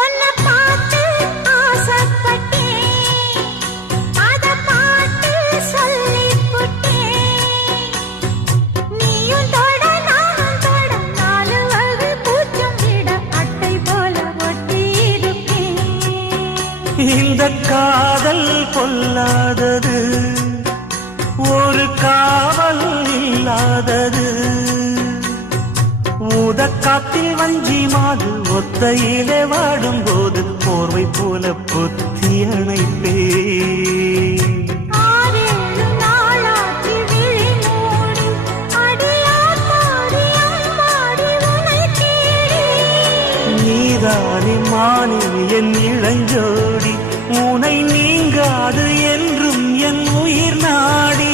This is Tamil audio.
உன்னை பார்த்து ஆசைப்பட்டேன், அத பாட்டு சொல்லிப் புட்டேன். நீயும் தொட நானும் தொட, நாலு வகை பூச்சும் விட அட்டை போல ஒட்டி இருப்பேன். இந்த காதல் பொல்லாதது, ஒரு காவல் இல்லாதது. ஊதக்காத்தில் வஞ்சி மாது ஒத்தையிலே வாடும் போது போர்வை போல பொத்தி அணைப்பேன். ஆறேழு நாளாச்சு விழி மூடி, அடியாத்தாடி அம்மாடி உனை தேடி. நீதானே மானே என் இளஞ்சோடி, உனை நீங்காது என்றும் என் உயிர் நாடி.